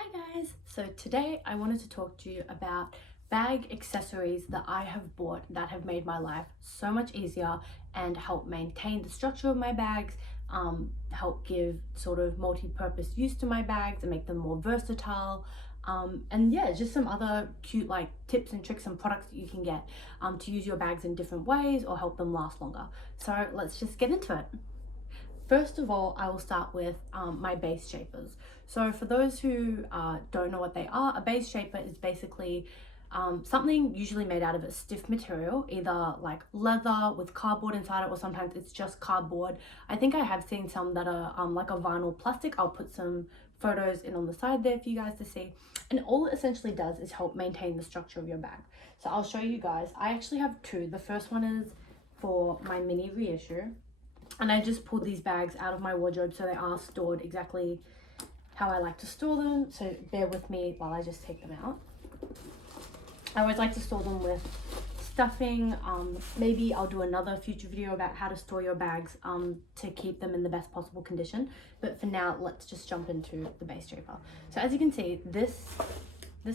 Hi guys! So today I wanted to talk to you about bag accessories that I have bought that have made my life so much easier and help maintain the structure of my bags, help give sort of multi-purpose use to my bags and make them more versatile. And yeah, just some other cute like tips and tricks and products that you can get to use your bags in different ways or help them last longer. So let's just get into it. First of all, I will start with my base shapers. So for those who don't know what they are, a base shaper is basically something usually made out of a stiff material, either like leather with cardboard inside it, or sometimes it's just cardboard. I think I have seen some that are like a vinyl plastic. I'll put some photos in on the side there for you guys to see. And all it essentially does is help maintain the structure of your bag. So I'll show you guys. I actually have two. The first one is for my Mini Reissue. And I just pulled these bags out of my wardrobe so they are stored exactly how I like to store them. So bear with me while I just take them out. I always like to store them with stuffing. Maybe I'll do another future video about how to store your bags to keep them in the best possible condition. But for now, let's just jump into the base shaper. So as you can see, this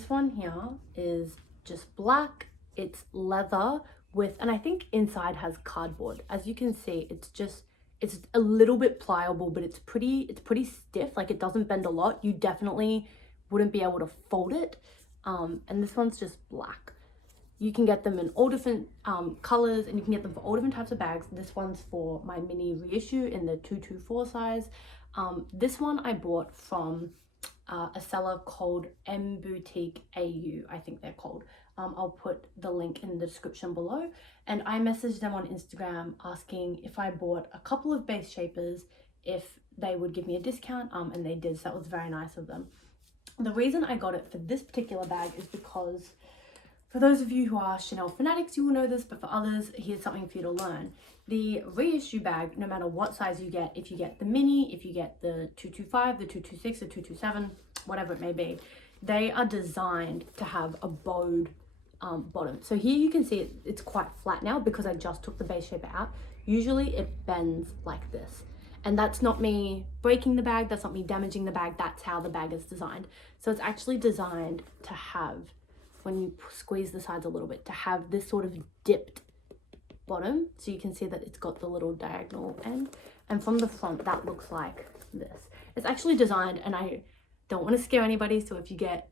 one here is just black. It's leather with, and I think inside has cardboard. As you can see, it's a little bit pliable, but it's pretty stiff. Like, it doesn't bend a lot. You definitely wouldn't be able to fold it. And this one's just black. You can get them in all different colors, and you can get them for all different types of bags. This one's for my Mini Reissue in the 224 size. This one I bought from a seller called M Boutique AU, I think they're called. I'll put the link in the description below. And I messaged them on Instagram asking if I bought a couple of base shapers, if they would give me a discount, and they did, so that was very nice of them. The reason I got it for this particular bag is because, for those of you who are Chanel fanatics, you will know this, but for others, here's something for you to learn. The reissue bag, no matter what size you get, if you get the mini, if you get the 225, the 226, the 227, whatever it may be, they are designed to have a bowed bottom. So here you can see it's quite flat now because I just took the base shaper out. Usually it bends like this. And that's not me breaking the bag, that's not me damaging the bag, that's how the bag is designed. So it's actually designed to have, when you squeeze the sides a little bit, to have this sort of dipped bottom. So you can see that it's got the little diagonal end. And from the front, that looks like this. It's actually designed, and I don't want to scare anybody, so if you get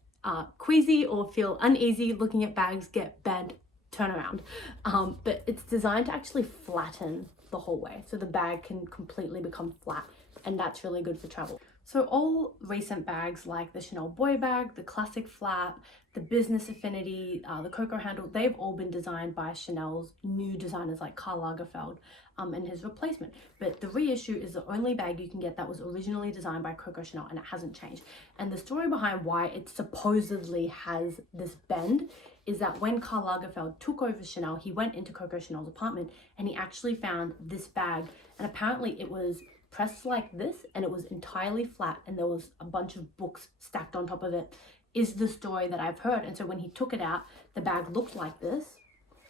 queasy or feel uneasy looking at bags get bent, turn around. But it's designed to actually flatten the whole way, so the bag can completely become flat, and that's really good for travel. So all recent bags like the Chanel Boy bag, the Classic Flat, the Business Affinity, the Coco Handle, they've all been designed by Chanel's new designers like Karl Lagerfeld and his replacement. But the Reissue is the only bag you can get that was originally designed by Coco Chanel, and it hasn't changed. And the story behind why it supposedly has this bend is that when Karl Lagerfeld took over Chanel, he went into Coco Chanel's apartment and he actually found this bag, and apparently it was pressed like this and it was entirely flat, and there was a bunch of books stacked on top of it, is the story that I've heard. And so when he took it out, the bag looked like this,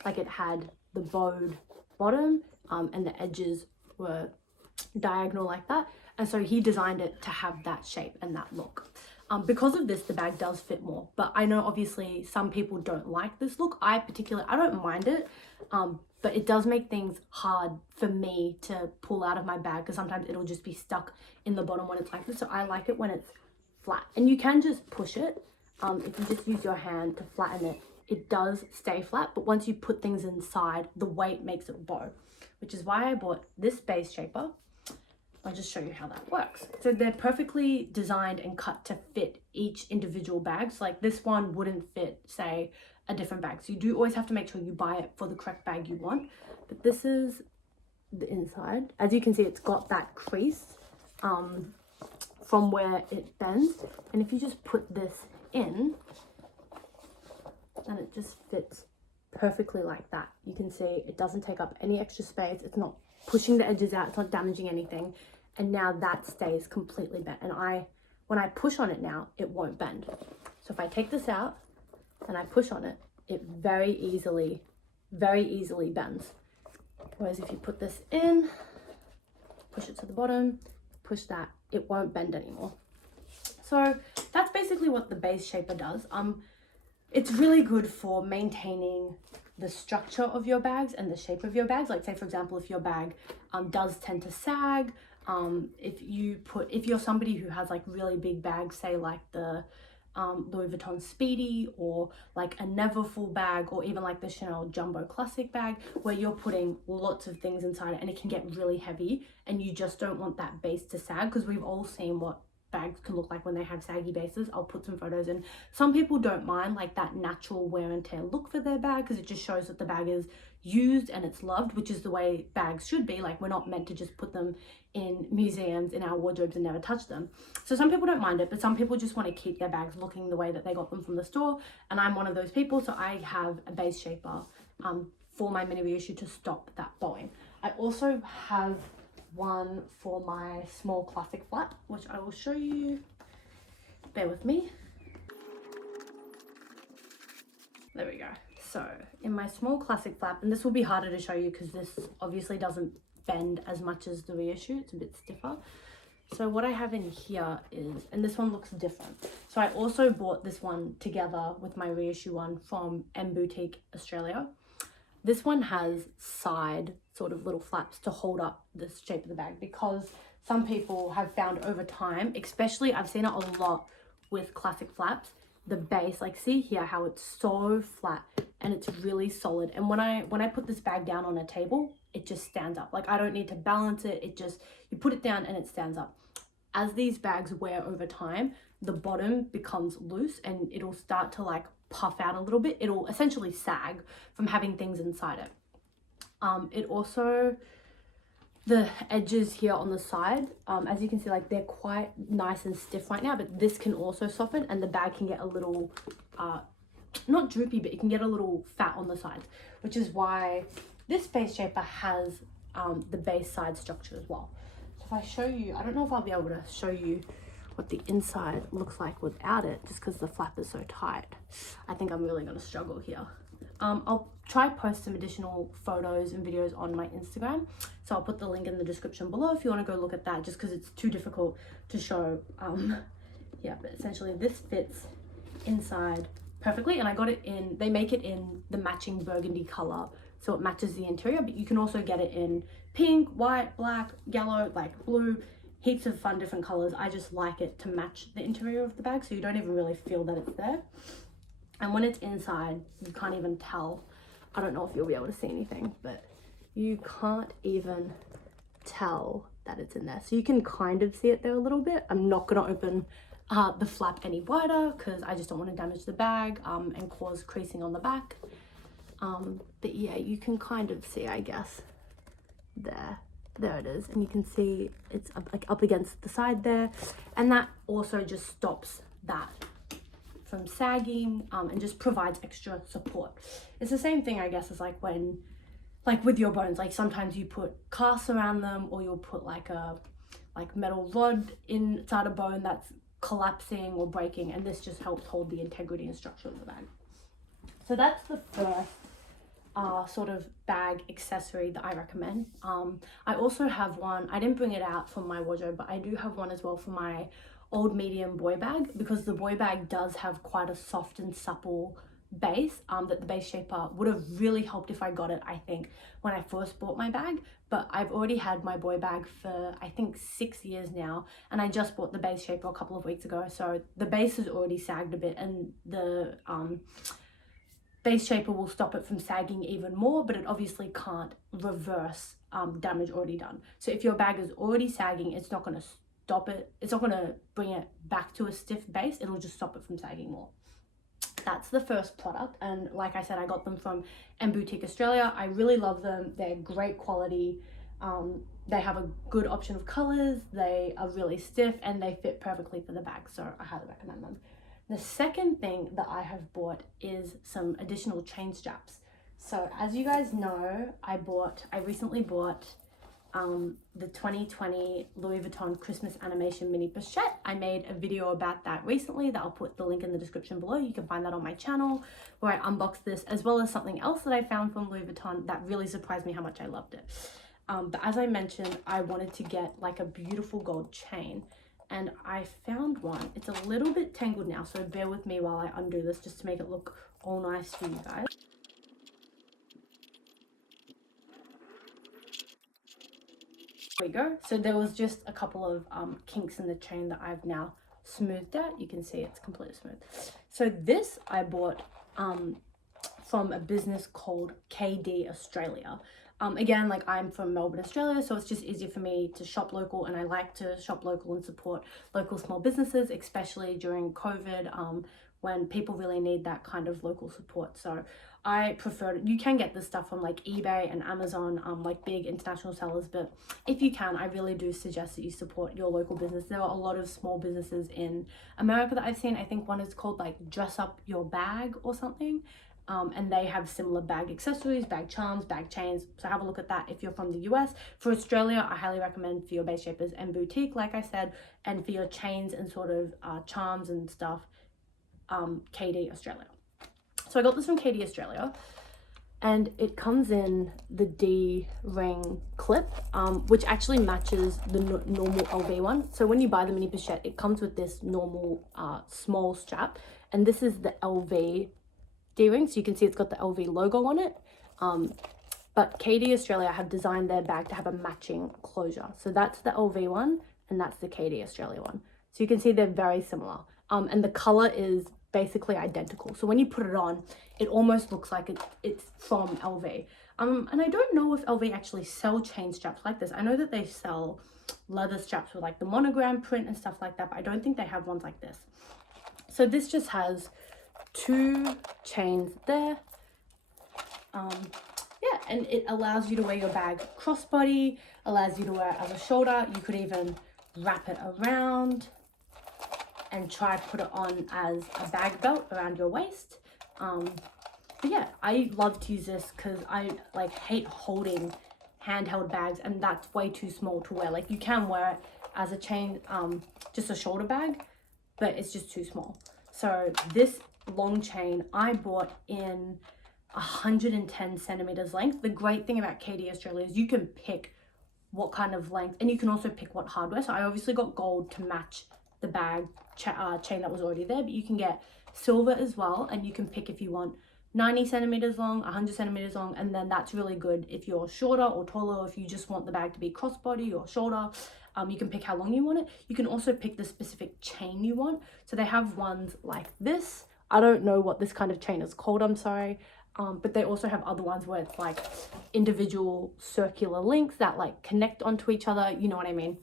like it had the bowed bottom and the edges were diagonal like that. And so he designed it to have that shape and that look. Because of this, the bag does fit more, but I know obviously some people don't like this look. I don't mind it, but it does make things hard for me to pull out of my bag because sometimes it'll just be stuck in the bottom when it's like this. So I like it when it's flat, and you can just push it. If you just use your hand to flatten it, it does stay flat, but once you put things inside, the weight makes it bow, which is why I bought this base shaper. I'll just show you how that works. So they're perfectly designed and cut to fit each individual bag. So like this one wouldn't fit, say, a different bag. So you do always have to make sure you buy it for the correct bag you want. But this is the inside. As you can see, it's got that crease from where it bends. And if you just put this in, then it just fits perfectly like that. You can see it doesn't take up any extra space. It's not pushing the edges out, it's not damaging anything. And now that stays completely bent. And when I push on it now, it won't bend. So if I take this out and I push on it, it very easily bends. Whereas if you put this in, push it to the bottom, push that, it won't bend anymore. So that's basically what the base shaper does. It's really good for maintaining the structure of your bags and the shape of your bags. Like say for example, if your bag does tend to sag, if you're somebody who has like really big bags, say like the Louis Vuitton Speedy, or like a never full bag, or even like the Chanel Jumbo Classic bag, where you're putting lots of things inside it and it can get really heavy, and you just don't want that base to sag, because we've all seen what bags can look like when they have saggy bases. I'll put some photos in. Some people don't mind like that natural wear and tear look for their bag, because it just shows that the bag is used and it's loved, which is the way bags should be. Like, we're not meant to just put them in museums in our wardrobes and never touch them. So some people don't mind it, but some people just want to keep their bags looking the way that they got them from the store, and I'm one of those people. So I have a base shaper for my mini reissue to stop that bowing. I also have one for my small classic flap, which I will show you. Bear with me. There we go. So in my small classic flap, and this will be harder to show you because this obviously doesn't bend as much as the reissue, it's a bit stiffer. So what I have in here is, and this one looks different. So I also bought this one together with my reissue one from M Boutique Australia. This one has side sort of little flaps to hold up the shape of the bag, because some people have found over time, especially I've seen it a lot with classic flaps, the base, like see here how it's so flat and it's really solid. And when I put this bag down on a table, it just stands up. Like I don't need to balance it. It just, you put it down and it stands up. As these bags wear over time, the bottom becomes loose and it'll start to like puff out a little bit. It'll essentially sag from having things inside it. It also, the edges here on the side, as you can see, like they're quite nice and stiff right now, but this can also soften and the bag can get a little, not droopy, but it can get a little fat on the sides, which is why this base shaper has the base side structure as well. So if I show you, I don't know if I'll be able to show you what the inside looks like without it, just because the flap is so tight. I think I'm really going to struggle here. I'll try post some additional photos and videos on my Instagram, so I'll put the link in the description below if you want to go look at that, just because it's too difficult to show. Yeah, but essentially this fits inside perfectly, and I got it in, they make it in the matching burgundy color, so it matches the interior, but you can also get it in pink, white, black, yellow, like blue, heaps of fun different colors. I just like it to match the interior of the bag, so you don't even really feel that it's there. And when it's inside, you can't even tell. I don't know if you'll be able to see anything, but you can't even tell that it's in there. So you can kind of see it there a little bit. I'm not gonna open the flap any wider because I just don't want to damage the bag and cause creasing on the back. But yeah, you can kind of see, I guess, there it is, and you can see it's up against the side there, and that also just stops that from sagging and just provides extra support. It's the same thing, I guess, as like when, like with your bones, like sometimes you put casts around them, or you'll put like a metal rod inside a bone that's collapsing or breaking, and this just helps hold the integrity and structure of the bag. So that's the first sort of bag accessory that I recommend. I also have one, I didn't bring it out from my wardrobe, but I do have one as well for my old medium boy bag, because the boy bag does have quite a soft and supple base that the base shaper would have really helped if I got it, I think, when I first bought my bag. But I've already had my boy bag for I think 6 years now, and I just bought the base shaper a couple of weeks ago, so the base has already sagged a bit, and the base shaper will stop it from sagging even more, but it obviously can't reverse damage already done. So if your bag is already sagging, it's not going to stop it, it's not going to bring it back to a stiff base, it'll just stop it from sagging more. That's the first product, and like I said, I got them from M Boutique Australia. I really love them, they're great quality, they have a good option of colors, they are really stiff, and they fit perfectly for the bag, so I highly recommend them. The second thing that I have bought is some additional chain straps. So as you guys know, I recently bought the 2020 Louis Vuitton Christmas animation mini pochette. I made a video about that recently that I'll put the link in the description below. You can find that on my channel, where I unboxed this, as well as something else that I found from Louis Vuitton that really surprised me how much I loved it. But as I mentioned, I wanted to get like a beautiful gold chain, and I found one. It's a little bit tangled now, so bear with me while I undo this just to make it look all nice for you guys. There we go. So there was just a couple of kinks in the chain that I've now smoothed out. You can see it's completely smooth. So this I bought from a business called KD Australia. Again, like, I'm from Melbourne, Australia, so it's just easier for me to shop local, and I like to shop local and support local small businesses, especially during COVID, when people really need that kind of local support. So I prefer, you can get this stuff from like eBay and Amazon, like big international sellers, but if you can, I really do suggest that you support your local business. There are a lot of small businesses in America that I've seen. I think one is called like Dress Up Your Bag or something. And they have similar bag accessories, bag charms, bag chains. So have a look at that if you're from the US. For Australia, I highly recommend for your base shapers and boutique, like I said, and for your chains and sort of charms and stuff, KD Australia. So I got this from KD Australia, and it comes in the D-ring clip, which actually matches the normal LV one. So when you buy the mini pochette, it comes with this normal small strap, and this is the LV D-ring, so you can see it's got the LV logo on it. But KD Australia have designed their bag to have a matching closure. So that's the LV one, and that's the KD Australia one. So you can see they're very similar. And the color is basically identical. So when you put it on, it almost looks like it's from LV. And I don't know if LV actually sell chain straps like this. I know that they sell leather straps with like the monogram print and stuff like that, but I don't think they have ones like this. So this just has 2 chains there. Yeah, and it allows you to wear your bag crossbody, allows you to wear it as a shoulder. You could even wrap it around and try to put it on as a bag belt around your waist. But yeah, I love to use this because I like hate holding handheld bags, and that's way too small to wear. Like, you can wear it as a chain, just a shoulder bag, but it's just too small. So this long chain I bought in 110 centimeters length. The great thing about KD Australia is you can pick what kind of length, and you can also pick what hardware. So I obviously got gold to match the bag chain that was already there, but you can get silver as well, and you can pick if you want 90 centimeters long, 100 centimeters long, and then that's really good if you're shorter or taller, or if you just want the bag to be crossbody or shoulder. You can pick how long you want it. You can also pick the specific chain you want. So they have ones like this. I don't know what this kind of chain is called, I'm sorry. But they also have other ones where it's like individual circular links that like connect onto each other, you know what I mean?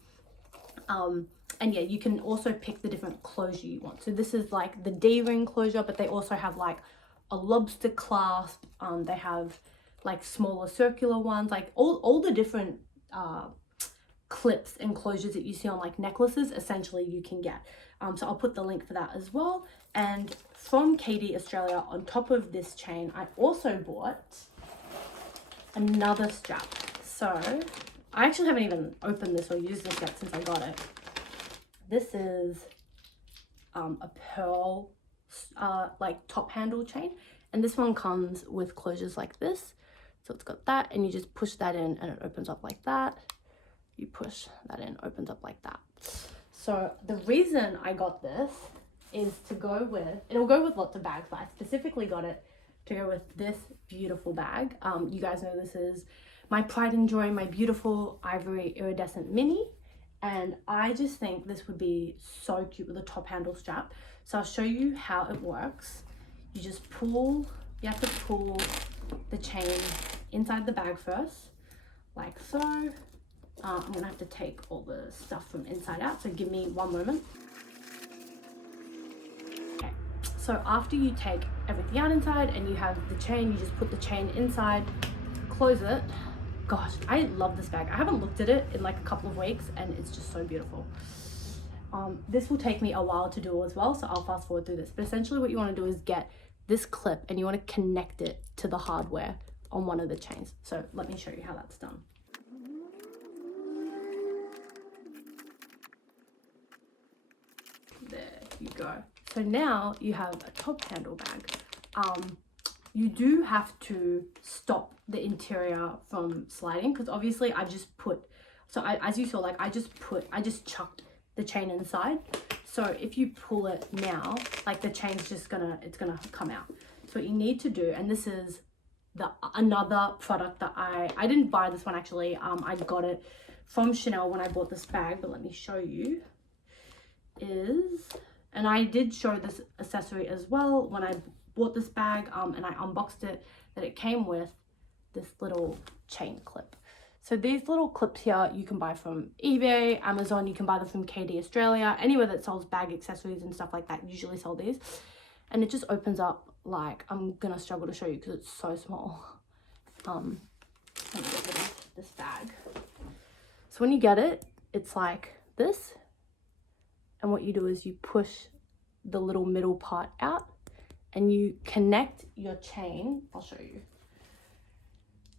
And yeah, you can also pick the different closure you want. So this is like the D-ring closure, but they also have like a lobster clasp. They have like smaller circular ones, like all the different clips and closures that you see on like necklaces, essentially you can get. So I'll put the link for that as well. And from KD Australia, on top of this chain, I also bought another strap. So I actually haven't even opened this or used this yet since I got it. This is a pearl like top handle chain, and this one comes with closures like this. So it's got that, and you just push that in and it opens up like that. You push that in, opens up like that. So the reason I got this is to go with, it'll go with lots of bags, but I specifically got it to go with this beautiful bag. You guys know this is my pride and joy, my beautiful ivory iridescent mini. And I just think this would be so cute with a top handle strap. So I'll show you how it works. You just pull, you have to pull the chain inside the bag first, like so. I'm gonna have to take all the stuff from inside out, so give me one moment. Okay, so after you take everything out inside and you have the chain, you just put the chain inside, close it. Gosh, I love this bag. I haven't looked at it in like a couple of weeks, and it's just so beautiful. This will take me a while to do as well, so I'll fast forward through this. But essentially what you want to do is get this clip and you want to connect it to the hardware on one of the chains. So let me show you how that's done. There you go. So now you have a top handle bag. You do have to stop the interior from sliding, because obviously I've just put, so as you saw, like I just chucked the chain inside. So if you pull it now, like the chain's just it's gonna come out. So what you need to do, and this is another product that I didn't buy this one actually, I got it from Chanel when I bought this bag, but let me show you, and I did show this accessory as well when I bought this bag, and I unboxed it, that it came with this little chain clip. So these little clips here you can buy from eBay, Amazon, you can buy them from KD Australia, anywhere that sells bag accessories and stuff like that usually sell these. And it just opens up, like, I'm gonna struggle to show you because it's so small. Let me get rid of this bag. So when you get it, it's like this. And what you do is you push the little middle part out and you connect your chain. I'll show you.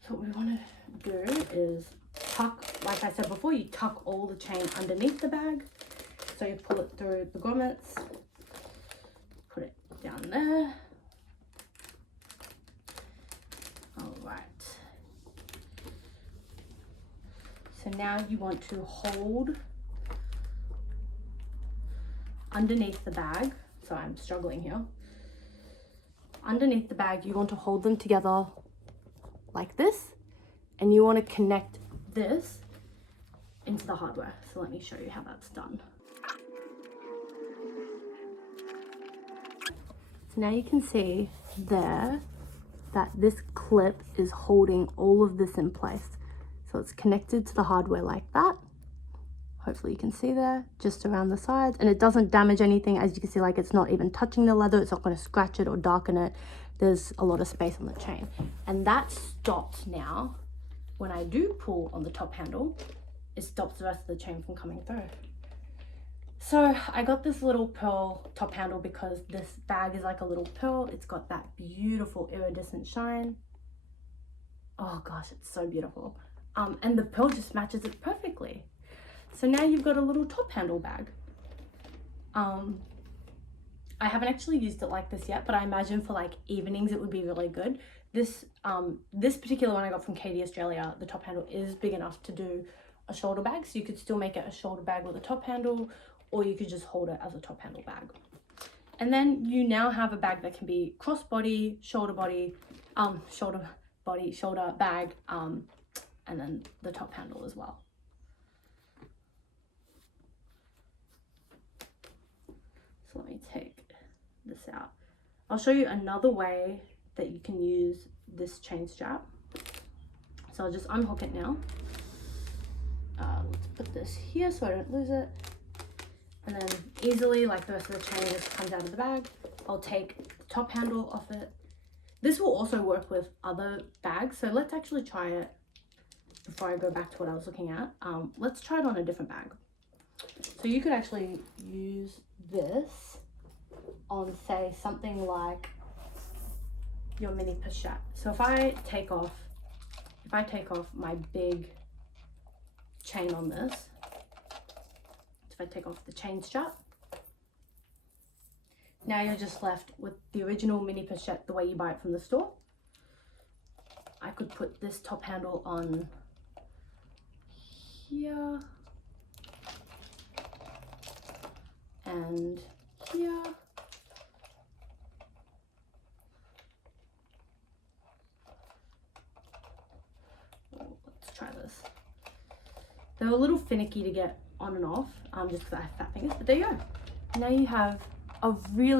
So what we want to do is tuck, like I said before, you tuck all the chain underneath the bag. So you pull it through the grommets, put it down there. All right. So now you want to hold underneath the bag. So I'm struggling here. Underneath the bag, you want to hold them together like this, and you want to connect this into the hardware. So let me show you how that's done. So now you can see there that this clip is holding all of this in place. So it's connected to the hardware like that. Hopefully you can see there, just around the sides, and it doesn't damage anything. As you can see, like, it's not even touching the leather, it's not going to scratch it or darken it. There's a lot of space on the chain, and that stops now. When I do pull on the top handle, it stops the rest of the chain from coming through. So I got this little pearl top handle because this bag is like a little pearl. It's got that beautiful iridescent shine. Oh gosh, it's so beautiful. And the pearl just matches it perfectly. So now you've got a little top handle bag. I haven't actually used it like this yet, but I imagine for like evenings it would be really good. This particular one I got from KD Australia, the top handle is big enough to do a shoulder bag. So you could still make it a shoulder bag with a top handle, or you could just hold it as a top handle bag. And then you now have a bag that can be crossbody, shoulder body, shoulder bag, and then the top handle as well. So let me take this out. I'll show you another way that you can use this chain strap. So I'll just unhook it now. Let's put this here so I don't lose it. And then easily, like the rest of the chain just comes out of the bag. I'll take the top handle off it. This will also work with other bags. So let's actually try it before I go back to what I was looking at. Let's try it on a different bag. So you could actually use this on, say, something like your mini pochette. So if I take off my big chain on this, if I take off the chain strap, now you're just left with the original mini pochette the way you buy it from the store. I could put this top handle on here and here. Let's try this. They're a little finicky to get on and off, just because I have fat fingers, but there you go. Now you have a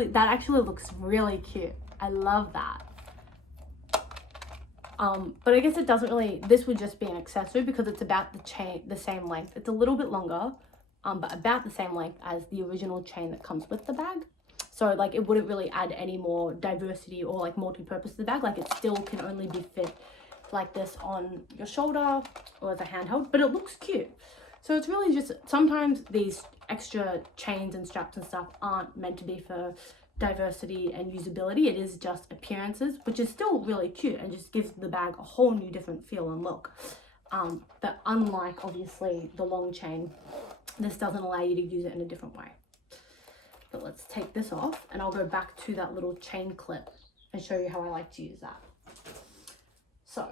that actually looks really cute. I love that. But I guess it doesn't really, this would just be an accessory because it's about the same length. It's a little bit longer, but about the same length as the original chain that comes with the bag. So like it wouldn't really add any more diversity or like multi-purpose to the bag. Like it still can only be fit like this on your shoulder or as a handheld, but it looks cute. So it's really just, sometimes these extra chains and straps and stuff aren't meant to be for diversity and usability. It is just appearances, which is still really cute and just gives the bag a whole new different feel and look. But unlike obviously the long chain, this doesn't allow you to use it in a different way. But let's take this off and I'll go back to that little chain clip and show you how I like to use that. So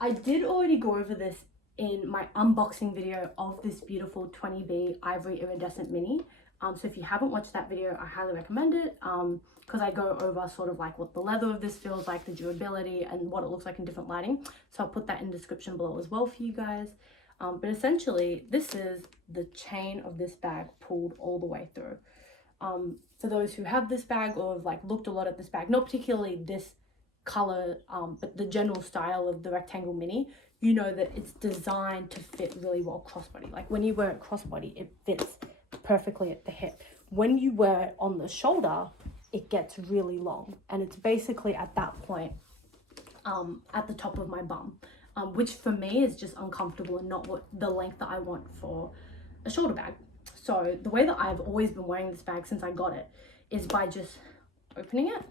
I did already go over this in my unboxing video of this beautiful 20B ivory iridescent mini. So if you haven't watched that video, I highly recommend it, because I go over sort of like what the leather of this feels like, the durability, and what it looks like in different lighting. So I'll put that in the description below as well for you guys. But essentially, this is the chain of this bag pulled all the way through. For those who have this bag or have like looked a lot at this bag, not particularly this color, but the general style of the rectangle mini, you know that it's designed to fit really well crossbody. Like when you wear it crossbody, it fits perfectly at the hip. When you wear it on the shoulder, it gets really long, and it's basically at that point at the top of my bum, which for me is just uncomfortable and not what the length that I want for a shoulder bag. So the way that I've always been wearing this bag since I got it is by just opening it,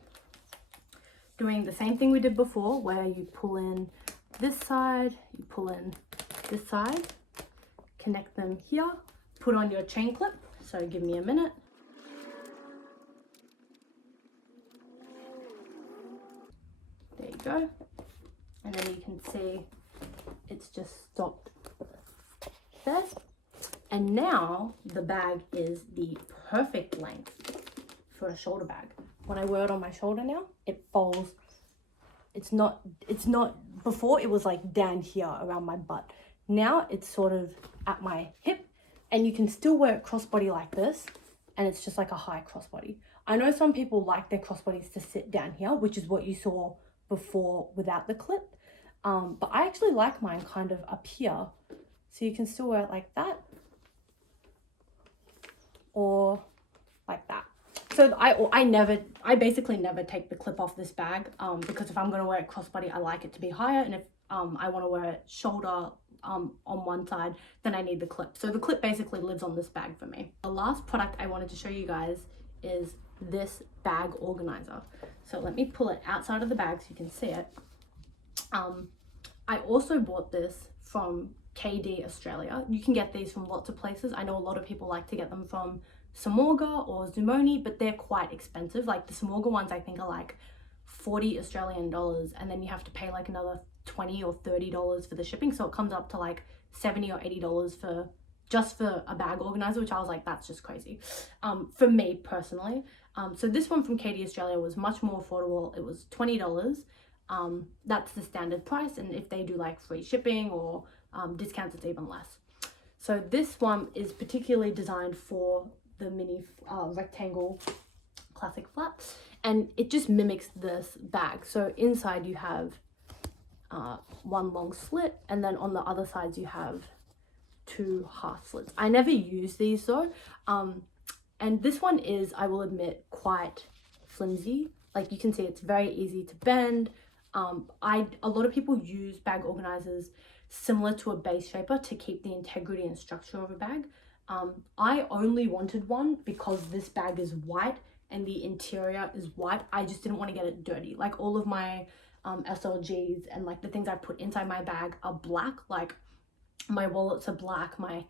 doing the same thing we did before, where you pull in this side, you pull in this side, connect them here, put on your chain clip. So give me a minute. There you go. And then you can see it's just stopped there. And now the bag is the perfect length for a shoulder bag. When I wear it on my shoulder now, it falls. It's not, before it was like down here around my butt. Now it's sort of at my hip, and you can still wear it crossbody like this, and it's just like a high crossbody. I know some people like their crossbodies to sit down here, which is what you saw before without the clip. But I actually like mine kind of up here. So you can still wear it like that, or like that. So I basically never take the clip off this bag, because if I'm going to wear it crossbody, I like it to be higher, and if I want to wear it shoulder on one side, then I need the clip. So the clip basically lives on this bag for me. The last product I wanted to show you guys is this bag organizer. So let me pull it outside of the bag so you can see it. I also bought this from KD Australia. You can get these from lots of places. I know a lot of people like to get them from Samorga or Zoomoni, but they're quite expensive. Like the Samorga ones I think are like 40 Australian dollars, and then you have to pay like another 20 or 30 dollars for the shipping, so it comes up to like 70 or 80 dollars for just for a bag organizer, which I was like, that's just crazy for me personally. So this one from KD Australia was much more affordable. It was $20. That's the standard price, and if they do like free shipping or discounts, it's even less. So this one is particularly designed for the mini rectangle classic flat, and it just mimics this bag. So inside you have one long slit, and then on the other sides you have two half slits. I never use these though, and this one is, I will admit, quite flimsy. Like you can see, it's very easy to bend. A lot of people use bag organizers similar to a base shaper to keep the integrity and structure of a bag. I only wanted one because this bag is white and the interior is white. I just didn't want to get it dirty. Like all of my SLGs and like the things I put inside my bag are black. Like my wallets are black, my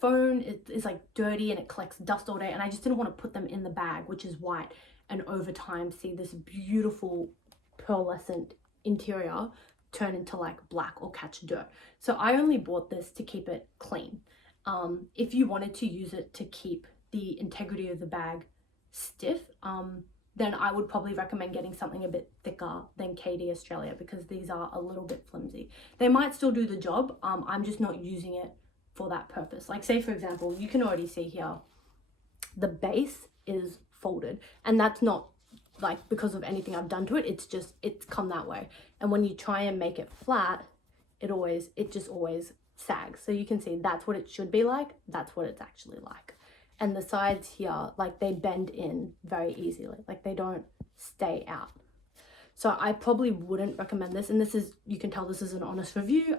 phone is like dirty and it collects dust all day, and I just didn't want to put them in the bag, which is white, and over time see this beautiful pearlescent interior turn into like black or catch dirt. So I only bought this to keep it clean. If you wanted to use it to keep the integrity of the bag stiff, then I would probably recommend getting something a bit thicker than KD Australia, because these are a little bit flimsy. They might still do the job. I'm just not using it for that purpose. Like say for example, you can already see here, the base is folded, and that's not like because of anything I've done to it. It's come that way. And when you try and make it flat, it just always sags. So you can see that's what it should be like. That's what it's actually like. And the sides here, like they bend in very easily. Like they don't stay out. So I probably wouldn't recommend this. And this is, you can tell this is an honest review.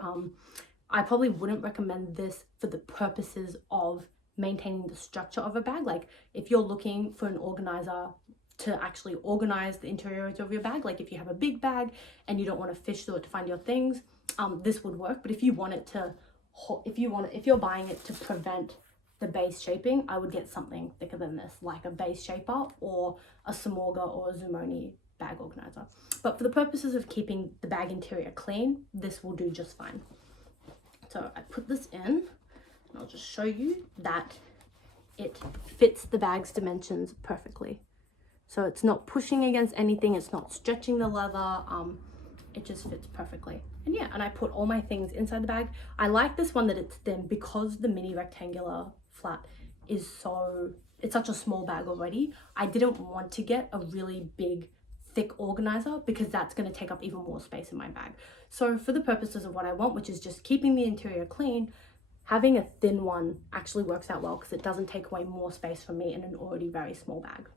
I probably wouldn't recommend this for the purposes of maintaining the structure of a bag. Like if you're looking for an organizer to actually organize the interiority of your bag, like if you have a big bag and you don't want to fish through it to find your things, this would work. But if you want it to, if you're buying it to prevent the base shaping, I would get something thicker than this, like a base shaper or a Samorga or a Zoomoni bag organizer. But for the purposes of keeping the bag interior clean, this will do just fine. So I put this in, and I'll just show you that it fits the bag's dimensions perfectly. So it's not pushing against anything, it's not stretching the leather, it just fits perfectly. And yeah, and I put all my things inside the bag. I like this one that it's thin because the mini rectangular flap is it's such a small bag already. I didn't want to get a really big thick organizer because that's going to take up even more space in my bag. So for the purposes of what I want, which is just keeping the interior clean, having a thin one actually works out well because it doesn't take away more space from me in an already very small bag.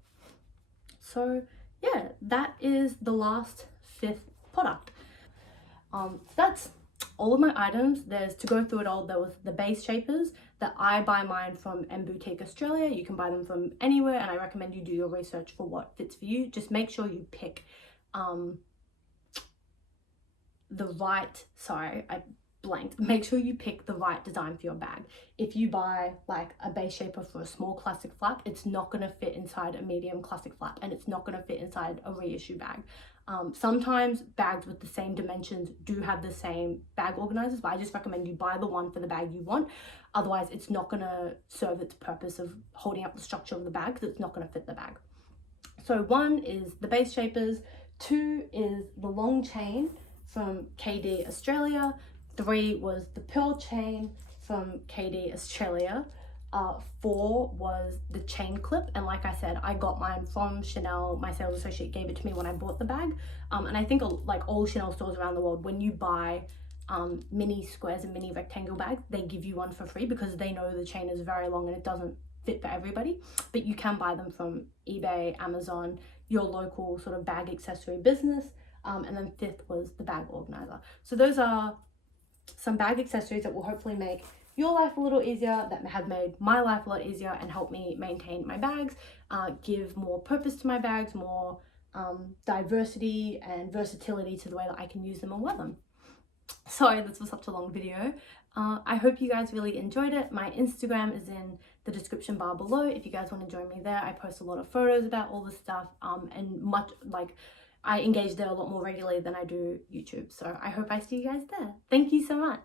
So yeah, that is the last 5th product. So that's all of my items. There's, to go through it all, there was the base shapers that I buy mine from M Boutique Australia. You can buy them from anywhere, and I recommend you do your research for what fits for you. Just make sure you pick make sure you pick the right design for your bag. If you buy like a base shaper for a small classic flap, it's not going to fit inside a medium classic flap, and it's not going to fit inside a reissue bag. Sometimes bags with the same dimensions do have the same bag organizers, but I just recommend you buy the one for the bag you want. Otherwise, it's not going to serve its purpose of holding up the structure of the bag because it's not going to fit the bag. So 1 is the base shapers, 2 is the long chain from KD Australia, 3 was the pearl chain from KD Australia, 4 was the chain clip, and like I said, I got mine from Chanel. My sales associate gave it to me when I bought the bag, and I think like all Chanel stores around the world, when you buy mini squares and mini rectangle bags, they give you one for free because they know the chain is very long and it doesn't fit for everybody. But you can buy them from eBay, Amazon, your local sort of bag accessory business. And then 5th was the bag organizer. So those are some bag accessories that will hopefully make your life a little easier, that have made my life a lot easier and help me maintain my bags, give more purpose to my bags, more diversity and versatility to the way that I can use them and wear them. Sorry, this was such a long video. I hope you guys really enjoyed it. My Instagram is in the description bar below if you guys want to join me there. I post a lot of photos about all this stuff, and I engage there a lot more regularly than I do YouTube. So I hope I see you guys there. Thank you so much.